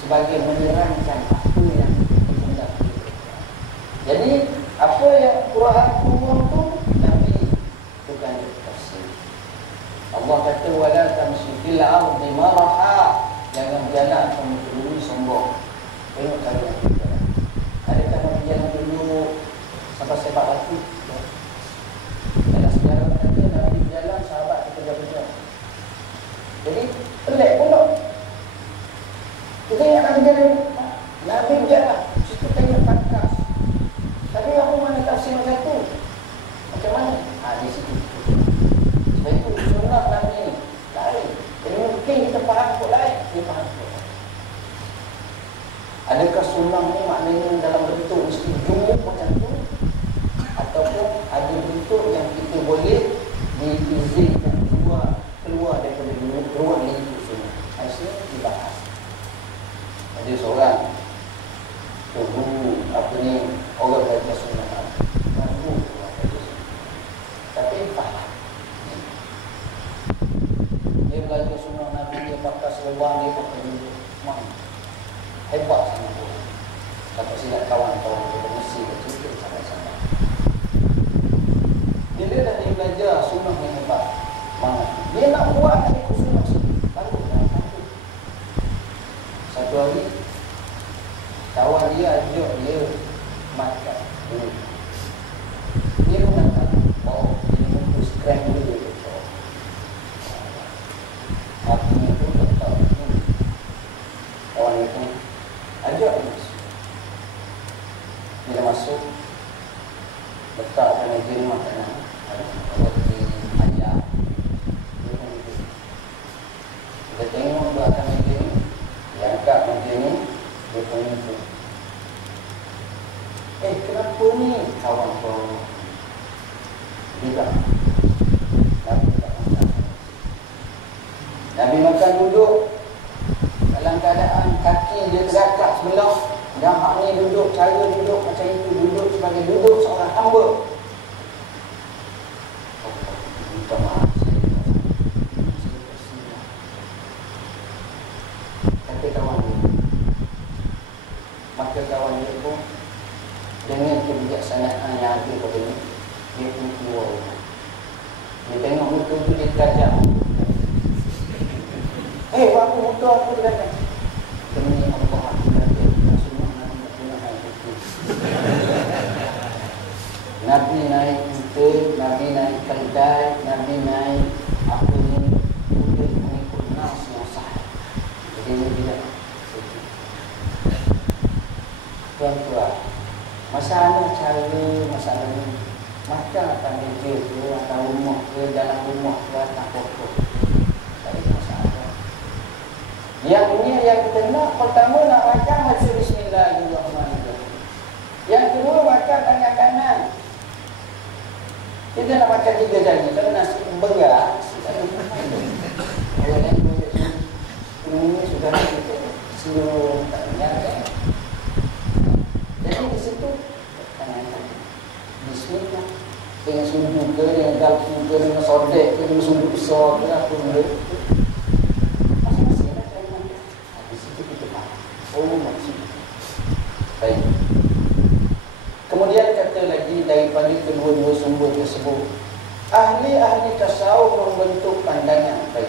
sebagai menerangkan apa yang berkenaan dengan Quran. Jadi apa yang Quran turun tu Nabi bukan tafsir. Allah kata wala tamshi fil ardi maraha, jangan berjalan kamu dulu sombong. Tengok cara yang berjalan. Adakah Nabi jalan dulu sampai sepak batu? Dalam sejarah kata Nabi berjalan, sahabat kerja-kerja. Jadi pelik pula. Kita ingat Nabi jalan, Nabi berjalan, situ tengok pangkas. Tapi aku mana tafsir macam tu? Macam mana? Di situ. Sebab itu sunnah Nabi ni lain. Jadi mungkin kita faham kot lain, dia faham kot lain. Adakah sunnah ni maknanya dalam bentuk mesti jumuk macam tu? Ataupun ada bentuk yang kita boleh diizinkan keluar daripada ruang lingkup sunnah? Hasil dibahas. Ada seorang orang belajar sunnah Nabi, baru belajar sunnah, tapi faham. Dia belajar sunnah Nabi, dia pakai seluar, dia pakai duduk, hebat sangat tu. Sampai silap kawan-kawan kita mesti cerita sama-sama. Bila dah dia belajar sunnah yang hebat, dia nak buat ikut sunnah baru dah mampu. Satu hari kawan dia ajak dia makan dulu. Dia mengatakan, dia mampu scramble dia. Hatinya tu tak tahu. Kawan itu ajak dia masuk. Bila masuk, letakkan meja ni makanan, roti, ayam. Dia tengok belakang meja ni, dia angkat meja ni, dia pun kenapa ni kawan-kawan? Tidak. Nabi tak makan. Nabi makan duduk dalam keadaan kaki dia tergakak sebelah. Dan hak ni duduk, cara duduk macam itu, duduk sebagai duduk seorang hamba. Minta maaf, saya tersilap. Kata kawan dia. Maka kawan dia pun dengan kebijaksanaan yang ada pada ni, dia pun keluar rumah. Dia tengok muka tu, dia terajak. Aku muka aku terajak. Demi Allah aku kata, semua Nabi nak hal itu. Nabi naik kuda, Nabi naik keldai, Nabi naik apa ni, kuda mengikut nas yang sah. Jadi dia tidak sedih. Tuan-tuan, masalah ni macam akan meja ke, atau rumah ke, dalam rumah ke, atau pokok. Tak ada masalah. Yang ini yang kita nak, pertama nak makan baca Bismillahirrahmanirrahim. Yang kedua makan tangan kanan. Kita nak makan 3 jari. Kalau nasi berat, ini sudah kita seluruh tangan kan. Jadi di situ Bismillah. Dengan sunduk ke, dengan galpu ke, dengan sodek ke, dengan sunduk besar ke, apa benda. Masing-masing lah cara makan. Di situ kita faham. Maksud. Baik. Kemudian kata lagi daripada kedua-dua sumber tersebut, ahli-ahli tasawuf membentuk pandangan baik.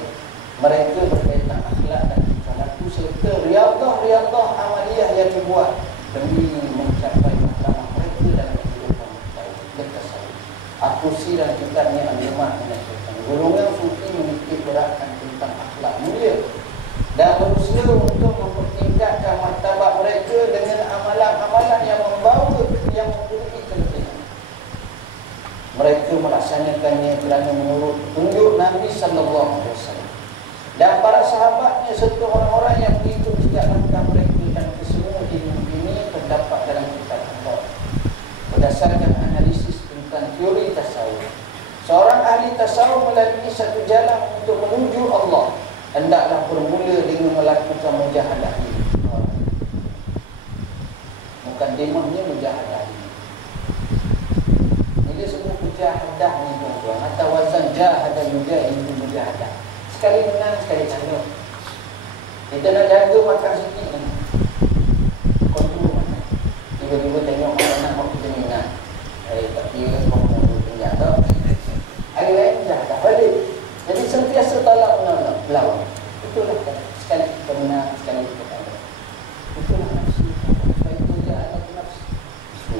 Mereka berkaitan akhlak dan tingkah laku serta riadah amaliyah yang dibuat demi mencapai matlamat mereka dalam kehidupan bertasawuf. Al-Qusi dan kitabnya Al-Jamaah menyatakan golongan sufi memiliki beratkan tentang akhlak mulia dan berusaha untuk mempertingkatkan martabat mereka dengan amalan-amalan yang yang mempunyai kelebihan. Mereka melaksanakannya kerana menurut petunjuk Nabi sallallahu alaihi wasallam dan para sahabatnya serta orang-orang yang mengikut sejak langkah mereka, dan kesemua ilmu ini terdapat dalam kitab Allah. Berdasarkan analisis tentang teori tasawuf, seorang ahli tasawuf melalui satu jalan untuk menuju Allah hendaklah bermula dengan melakukan mujahadah ini. Mukadimahnya mujahadah ini. Bila sebut mujahadah ni tuan-tuan, atau wazan jahada yujahidu mujahadah, sekali menang sekali kalah. Kita nak jaga makan sikit ni, kontrol makan. Tiba-tiba tengok makanan kau kita minat, tak kira kau mau tinggal tak. Hari lain mujahadah balik. Jadi sentiasa tolak melawan. Itulah sekali kita menang, sekali kita kalah. Itulah nafsu. Supaya itu jahadah nafsu.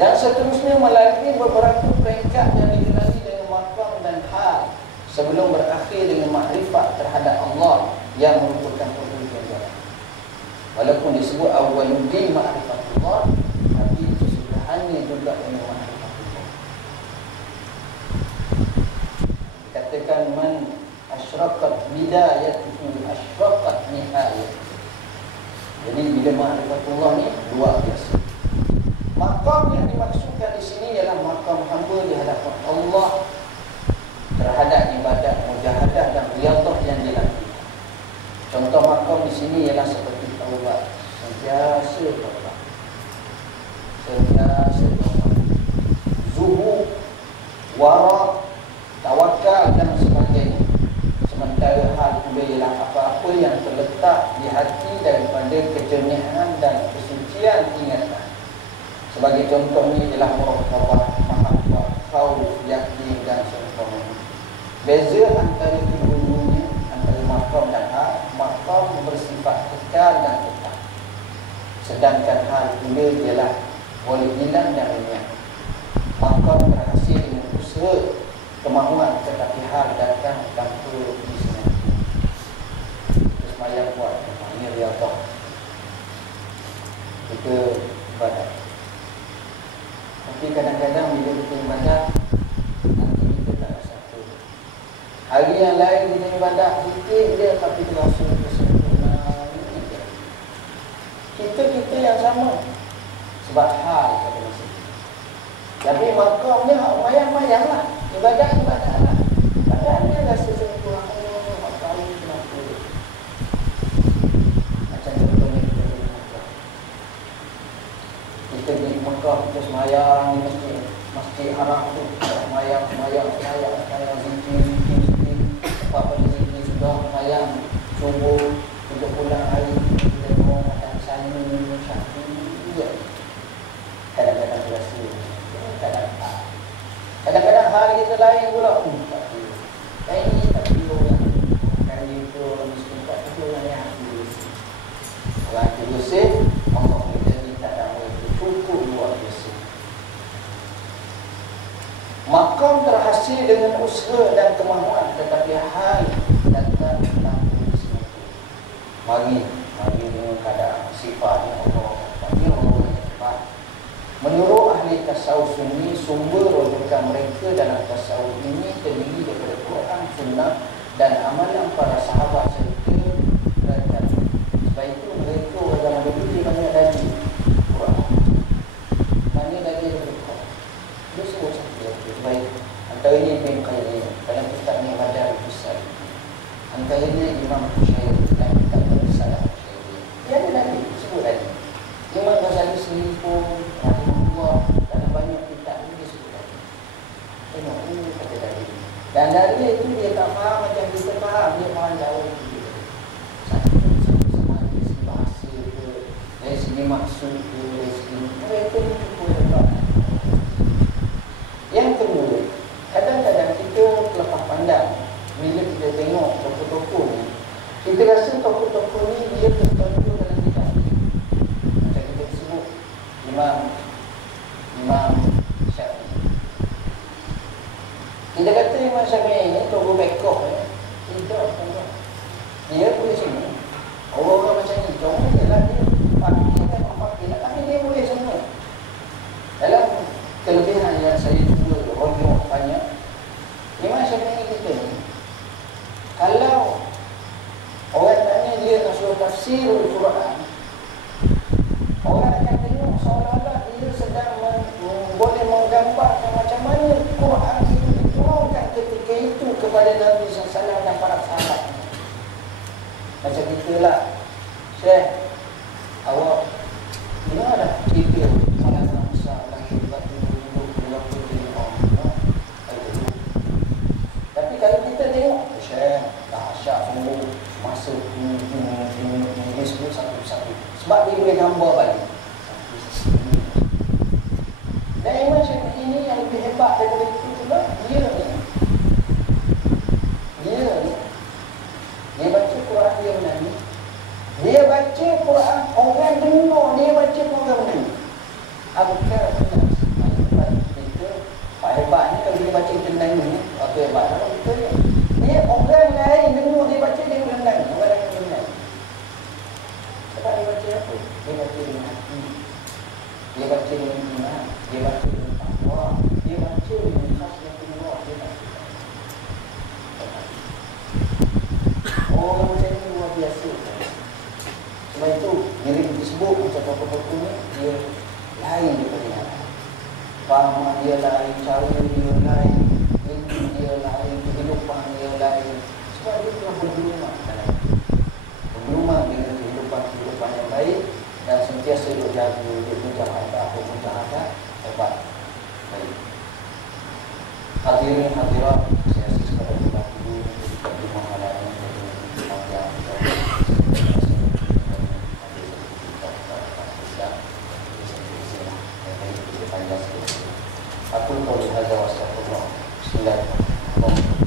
Dan seterusnya melalui beberapa peringkat yang dikenali dengan maqam dan hal sebelum berakhir dengan makrifat terhadap Allah yang merupakan perwujudan jalan. Walaupun disebut awwaluddin ma'rifatullah, tapi kesudahannya juga dengan ma'rifatullah. Dikatakan man asyraqat bidayatuhu asyraqat nihayat. Jadi bila ma'rifatullah ni luar biasa. Maqam yang dimaksudkan di sini ialah maqam hamba di hadapan Allah terhadap ibadat, mujahadah dan riyadhah yang dilakukan. Contoh maqam di sini ialah seperti taubat, sentiasa taubat, sentiasa taubat, zuhud, wara', tawakal dan sebagainya. Sementara hal pula ialah apa-apa yang terletak di hati daripada kejernihan dan kesucian ingatan. Sebagai contohnya ialah muraqabah, mahabbah, khauf, yakin dan seumpamanya. Beza antara keduanya, antara maqam dan hal, maqam bersifat kekal dan tetap. Sedangkan hal pula ialah boleh hilang dan lenyap. Maqam berhasil dengan usaha, kemahuan, tetapi hal datang tanpa disengaja. Terus mayang buat, ini riyadhah. Kita ibadat. Tapi kadang-kadang bila kita ibadat, nanti kita tak rasa apa. Hari yang lain kita ibadat sikit dia, tapi kita rasa kesempurnaan. Kita yang sama. Sebab hal pada masa itu. Tapi makamnya mayang-mayang lah. Ibadat lah. Padahal dia rasa sempurna. Makam ni kenapa? Macam contohnya kita di Mekah. Kita di Mekah, kita semayang di masjid haram tu. Semayang, zikir. Apa-apa zikir sudah, semayang, subuh, kita pulang hari, kita mau makan sana, macam tu. Kadang-kadang berasa, kadang-kadang kadang-kadang hari kita lain pula. Tak kira. Ini tak kira orang. Kali itu orang miskin tak kira orang yang kira. Orang kira sih, Allah kita ni tak ada itu cukup luar biasa. Maqam terhasil dengan usaha dan kemahuan, tetapi hal datang tanpa disengaja. Mari dengan keadaan sifatnya Allah. Bagi Allah yang cepat. Menurut ahli tasawuf sunni, sumber rujukan mereka dalam tasawuf ini terdiri daripada Quran, Sunnah dan amalan para sahabat serta dan sebab itu mereka dalam hidup banyak dari Quran, banyak dari Quran. Dia sebut satu baik. Antaranya Ibn Qayyim dalam kitabnya Madarij Salik, antaranya Imam Syafi'i dalam kitabnya Salah Syafi'i. Dia ada lagi sebut lagi. Imam Ghazali sendiri pun rahimahullah dalam banyak kitab ini dia sebut lagi. Tengok ini kata tadi. Dan dari itu dia tak faham macam kita faham, dia faham jauh lebih. Satu sama dari segi bahasa ke, dari segi maksud ke, dari segi mereka ni cukup hebat. Yang kedua, kadang-kadang kita terlepas pandang bila kita tengok tokoh-tokoh ni, kita rasa tokoh-tokoh ni dia tertentu dalam kitab ni. Macam kita sebut Imam Syafi'i. Kita kata Imam Syafi'i ni tokoh bekoh ya. Tidak, tidak. Dia boleh semua. Orang-orang macam ni, contoh ialah dia fakir dan fakir, tapi dia boleh semua. Dalam kelebihan yang saya cuba rojok banyak, Imam Syafi'i kita ni, kalau orang tanya dia nak suruh tafsir Al-Quran, orang akan tengok seolah-olah dia sedang boleh menggambarkan macam mana Quran itu diturunkan ketika itu kepada kepada Nabi SAW dan para sahabat. Macam itulah, Syekh, awak gimana dah cipil sangat besar dan hebat dulu tapi kalau kita tengok Syekh, dahsyat sungguh masuk ini sebut satu-satu sebab dia boleh gambar balik. Dan Imam Syafi'i ini yang lebih hebat daripada itu juga, dia baca Quran dia menangis. Dia baca Quran, orang dengar dia baca Quran menangis. Abu Bakar hebat kita. Pak hebat ni kalau dia baca kita menangis. Apa hebat lah kita ni. Dia orang lain dengar dia baca dia menangis. Orang lain dia menangis. Sebab dia baca apa? Dia baca dengan hati. Dia baca dengan iman. Dia baca dengan takwa. Dia baca dengan khasnya Allah. Dia baca. Orang macam ni luar biasa. Sebab itu, bila disebut macam tokoh-tokoh ni, dia lain daripada yang lain. Faham dia lain, cara dia lain, ilmu dia lain, kehidupan dia lain. Sebab dia telah bergulungan bergulungan dengan kehidupan yang baik dan sentiasa duk jaga, duk mujahadah, hebat. Baik. Hadirin hadirat, saya sekadar berbakti di mahalan Aku tahu sahaja wassalamualaikum warahmatullahi wabarakatuh.